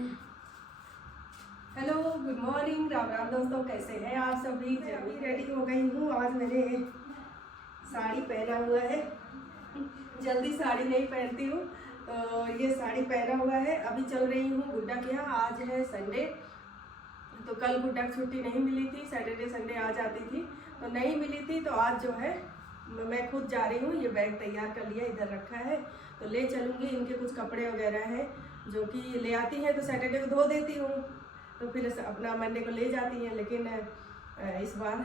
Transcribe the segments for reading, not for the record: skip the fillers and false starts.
Hello, good morning, Ram Ram दोस्तों, कैसे हैं आप सभी। मैं अभी रेडी हो गई हूँ। आज मैंने साड़ी पहना हुआ है। जल्दी साड़ी नहीं पहनती हूँ, तो ये साड़ी पहना हुआ है। अभी चल रही हूँ गुड्डा के यहाँ। आज है संडे, तो कल गुड्डा की छुट्टी नहीं मिली थी। सैटरडे संडे आ जाती थी, तो नहीं मिली थी। तो आज जो है मैं खुद जा रही हूँ। ये बैग तैयार कर लिया, इधर रखा है, तो ले चलूँगी। इनके कुछ कपड़े वगैरह हैं जो कि ले आती हैं, तो सैटरडे को धो देती हूँ, तो फिर अपना मंडे को ले जाती हैं। लेकिन इस बार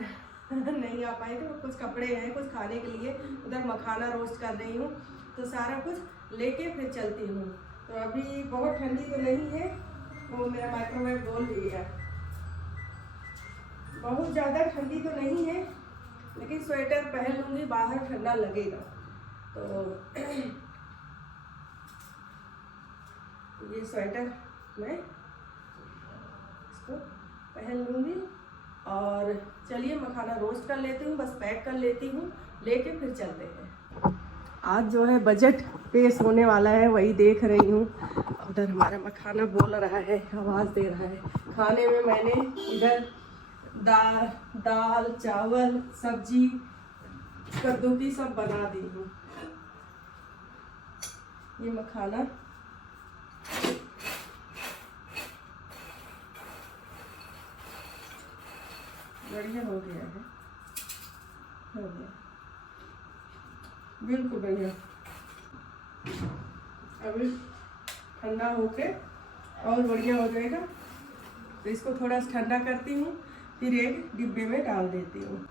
नहीं आ पाई, तो कुछ कपड़े हैं, कुछ खाने के लिए। उधर मखाना रोस्ट कर रही हूँ, तो सारा कुछ लेके फिर चलती हूँ। तो अभी बहुत ठंडी तो नहीं है। वो मेरा माइक्रोवेव बोल भी गया, बहुत ज़्यादा ठंडी तो नहीं है, लेकिन स्वेटर पहन लूँगी, बाहर ठंडा लगेगा। तो ये स्वेटर मैं इसको पहन लूँगी। और चलिए मखाना रोस्ट कर लेती हूँ, बस पैक कर लेती हूँ, लेके फिर चलते हैं। आज जो है बजट पेश होने वाला है, वही देख रही हूँ। उधर हमारा मखाना बोल रहा है, आवाज़ दे रहा है। खाने में मैंने इधर दाल चावल सब्जी कद्दू की सब बना दी हूँ। ये मखाना बढ़िया हो गया है, हो गया बिल्कुल बढ़िया। अभी ठंडा होके और बढ़िया हो जाएगा, तो इसको थोड़ा सा ठंडा करती हूँ, फिर एक डिब्बे में डाल देती हूँ।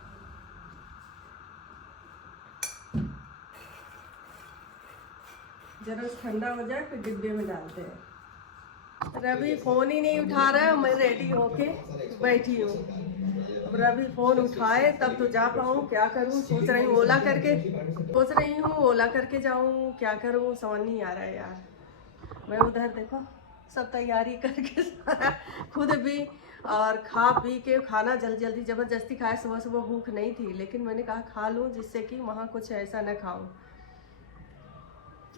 जरा ठंडा हो जाए फिर डिब्बे में डालते हैं। रवि फोन ही नहीं उठा रहा है, मैं रेडी होके बैठी हूँ। अब रवि फोन उठाए तब तो जा पाऊँ। क्या करूँ, सोच रही हूँ ओला करके जाऊँ, क्या करूँ समझ नहीं आ रहा है यार। मैं उधर देखो सब तैयारी करके सारा खुद भी, और खा पी के खाना जल्दी जबरदस्ती खाए। सुबह सुबह भूख नहीं थी, लेकिन मैंने कहा खा लूँ, जिससे कि वहाँ कुछ ऐसा न खाऊं।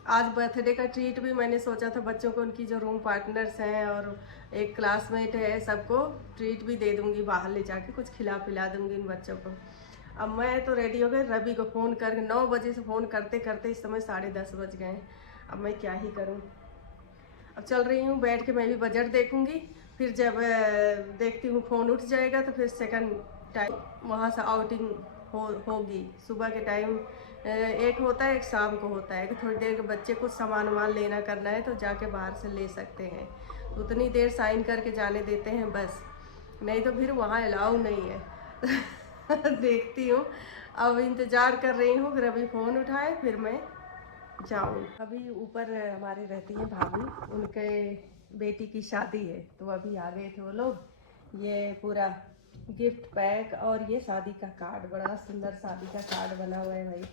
आज बर्थडे का ट्रीट भी मैंने सोचा था बच्चों को, उनकी जो रूम पार्टनर्स हैं और एक क्लासमेट है, सबको ट्रीट भी दे दूंगी, बाहर ले जाके कुछ खिला पिला दूंगी इन बच्चों को। अब मैं तो रेडी हो गई। रवि को फ़ोन करके 9 बजे से फ़ोन करते करते इस समय 10:30 बज गए। अब मैं क्या ही करूं। अब चल रही हूँ, बैठ के मैं भी बजट देखूंगी। फिर जब देखती हूँ फ़ोन उठ जाएगा, तो फिर सेकंड टाइम वहाँ से आउटिंग होगी। सुबह के टाइम एक होता है, एक शाम को होता है कि थोड़ी देर के बच्चे कुछ सामान वामान लेना करना है, तो जाके बाहर से ले सकते हैं। तो उतनी देर साइन करके जाने देते हैं बस, नहीं तो फिर वहाँ अलाउ नहीं है। देखती हूँ, अब इंतज़ार कर रही हूँ कि रवि फ़ोन उठाए फिर मैं जाऊँ। अभी ऊपर हमारे रहती हैं भाभी, उनके बेटी की शादी है, तो अभी आ गए थे वो लोग। ये पूरा गिफ्ट पैक और ये शादी का कार्ड, बड़ा सुंदर शादी का कार्ड बना हुआ है भाई।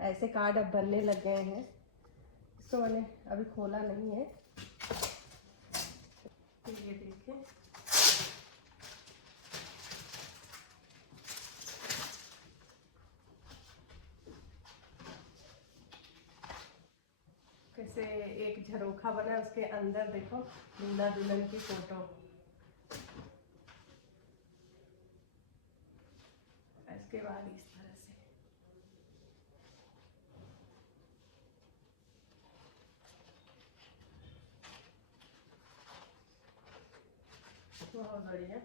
ऐसे कार्ड अब बनने लग गए हैं। इसको मैंने अभी खोला नहीं है, तो ये देखिए। कैसे एक झरोखा बना, उसके अंदर देखो दूल्हा दुल्हन की फोटो। इसके बाद इस तरह से बहुत बढ़िया,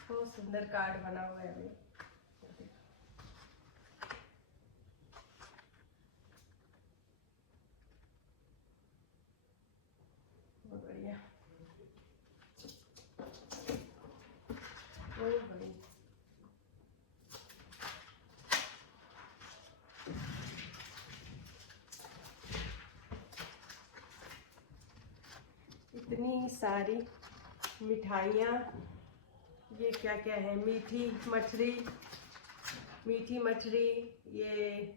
बहुत सुंदर कार्ड बना हुआ है अभी। बहुत बढ़िया, बहुत बढ़िया। इतनी सारी मिठाइयाँ, ये क्या क्या है, मीठी मठरी, ये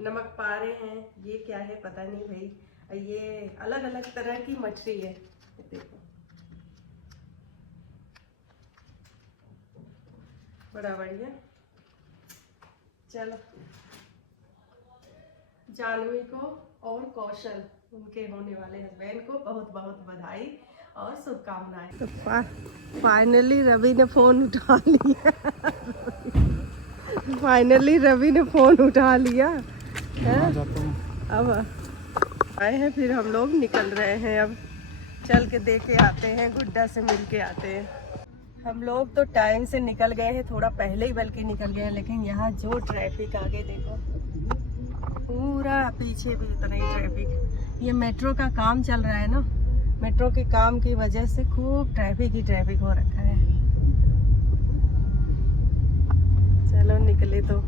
नमक पारे हैं, ये क्या है पता नहीं भाई। ये अलग अलग तरह की मठरी है, देखो बड़ा बढ़िया। चलो, जानवी को और कौशल उनके होने वाले हस्बैंड को बहुत बहुत बधाई और शुभकामनाएं। तो फाइनली रवि ने फोन उठा लिया। फाइनली रवि ने फोन उठा लिया है। अब आए हैं, फिर हम लोग निकल रहे हैं। अब चल के दे के आते हैं, गुड्डा से मिल के आते हैं। हम लोग तो टाइम से निकल गए हैं, थोड़ा पहले ही बल्कि निकल गए हैं, लेकिन यहाँ जो ट्रैफिक आगे देखो, पूरा पीछे भी उतना ही ट्रैफिक। ये मेट्रो का काम चल रहा है ना, मेट्रो के काम की वजह से खूब ट्रैफिक ही ट्रैफिक हो रखा है। चलो निकले तो।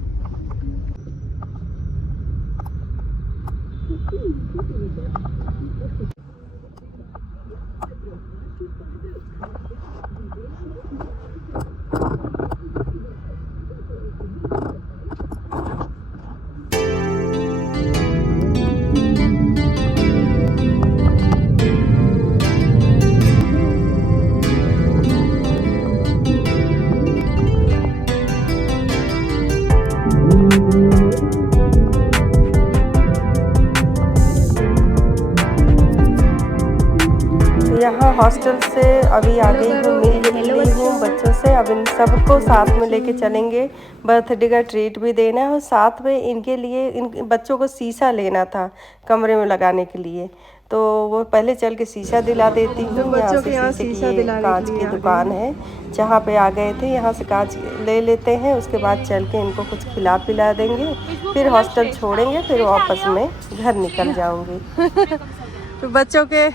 यहाँ हॉस्टल से अभी आ गई हूँ, मिल ली हूँ बच्चों से। अब इन सबको साथ में लेके चलेंगे, बर्थडे का ट्रीट भी देना है और साथ में इनके लिए, इन बच्चों को शीशा लेना था कमरे में लगाने के लिए। तो वो पहले चल के शीशा दिला देती हूँ। यहाँ से शीशे की कांच की दुकान है जहाँ पे आ गए थे, यहाँ से कांच ले लेते हैं। उसके बाद चल के इनको कुछ खिला पिला देंगे, फिर हॉस्टल छोड़ेंगे, फिर वापस में घर निकल जाऊँगी। तो बच्चों के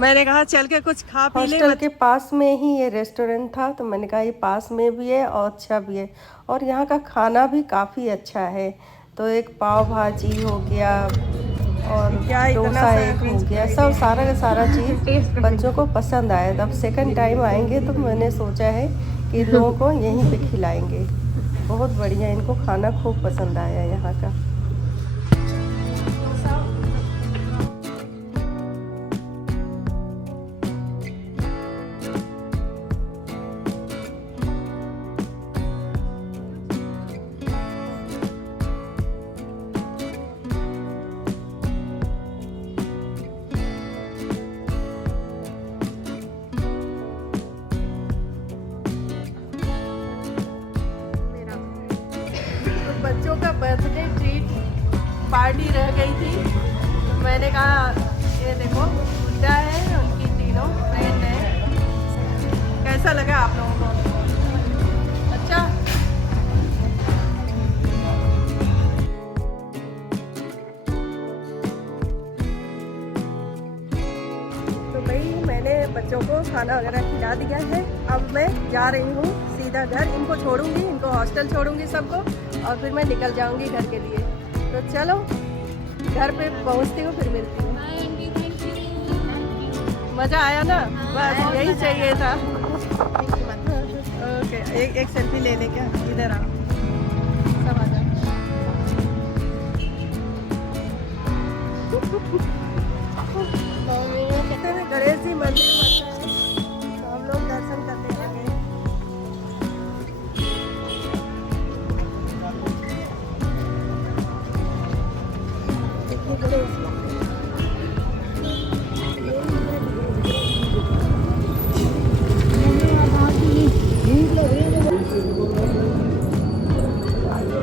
मैंने कहा चल के कुछ खा पी ले। हॉस्टल के पास में ही ये रेस्टोरेंट था, तो मैंने कहा ये पास में भी है और अच्छा भी है, और यहाँ का खाना भी काफ़ी अच्छा है। तो एक पाव भाजी हो गया और डोसा एक हो गया, सब सारा का सारा चीज़ बच्चों को पसंद आया। तब सेकंड टाइम आएंगे तो मैंने सोचा है कि लोगों को यहीं पे खिलाएंगे। बहुत बढ़िया, इनको खाना खूब पसंद आया यहाँ का। बच्चों का बर्थडे ट्रीट पार्टी रह गई थी, तो मैंने कहा ये देखो गुड्डा है, उनकी तीनों फ्रेंड है। कैसा लगा आप लोगों को? अच्छा। तो भाई मैंने बच्चों को खाना वगैरह खिला दिया है। अब मैं जा रही हूँ सीधा घर। इनको छोड़ूंगी, इनको हॉस्टल छोड़ूंगी सबको, और फिर मैं निकल जाऊंगी घर के लिए। तो चलो घर पे पहुंचती हूँ, फिर मिलती हूँ। मज़ा आया ना? बस यही चाहिए था। ओके, एक सेल्फी ले क्या? इधर आओ, सब आ जाओ। गणेश जी मंदिर तो हम लोग दर्शन करने लगे।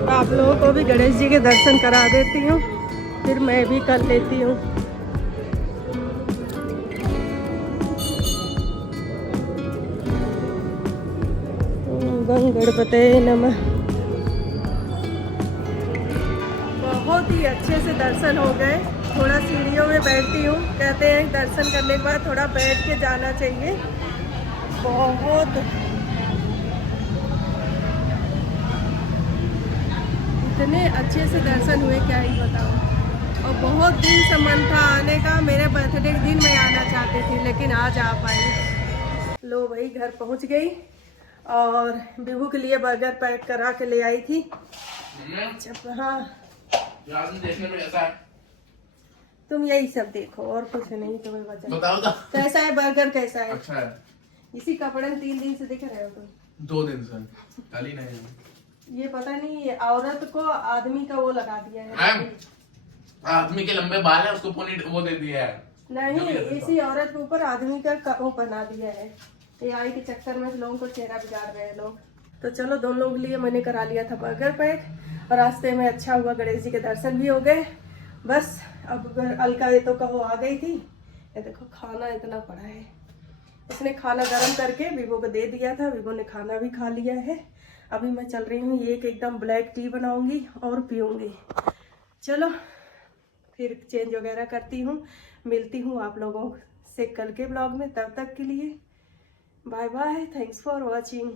आप लोगों को भी गणेश जी के दर्शन करा देती हूँ, फिर मैं भी कर लेती हूँ। गं गणपते नमः। बहुत ही अच्छे से दर्शन हो गए। थोड़ा सीढ़ियों में बैठती हूँ, कहते हैं दर्शन करने के बाद थोड़ा बैठ के जाना चाहिए। बहुत इतने अच्छे से दर्शन हुए, क्या ही बताऊँ। और बहुत दिन से मन था आने का, मेरे बर्थडे के दिन मैं आना चाहती थी, लेकिन आज आ पाई। लो भाई घर पहुँच गई, और बिभू के लिए बर्गर पैक करा के ले आई थी। हाँ देखने में ऐसा है, तुम यही सब देखो और कुछ नहीं तुम्हें बचा। बताओ तो। कैसा है बर्गर, कैसा है? अच्छा है। इसी कपड़े में 3 दिन से दिख रहे हो तुम। 2 दिन से कल ही नहीं। ये पता नहीं, ये औरत को आदमी का वो लगा दिया है। आदमी के लंबे बाल है, उसको पोनी वो दे दिया है। नहीं, इसी औरत के ऊपर आदमी का वो बना दिया है। ये आई के चक्कर में लोगों को चेहरा बिगाड़ रहे हैं लोग। तो चलो, दोनों लोगों के लिए मैंने करा लिया था बर्गर पैक, और रास्ते में अच्छा हुआ, गणेश जी के दर्शन भी हो गए। बस अब अलका ये तो कहो आ गई थी। ये देखो खाना इतना पड़ा है, इसने खाना गर्म करके विवो को दे दिया था, विवो ने खाना भी खा लिया है। अभी मैं चल रही हूँ, ये एकदम ब्लैक टी बनाऊंगी और पीऊँगी। चलो फिर चेंज वगैरह करती हूँ, मिलती हूँ आप लोगों से कल के ब्लॉग में। तब तक के लिए bye bye, thanks for watching.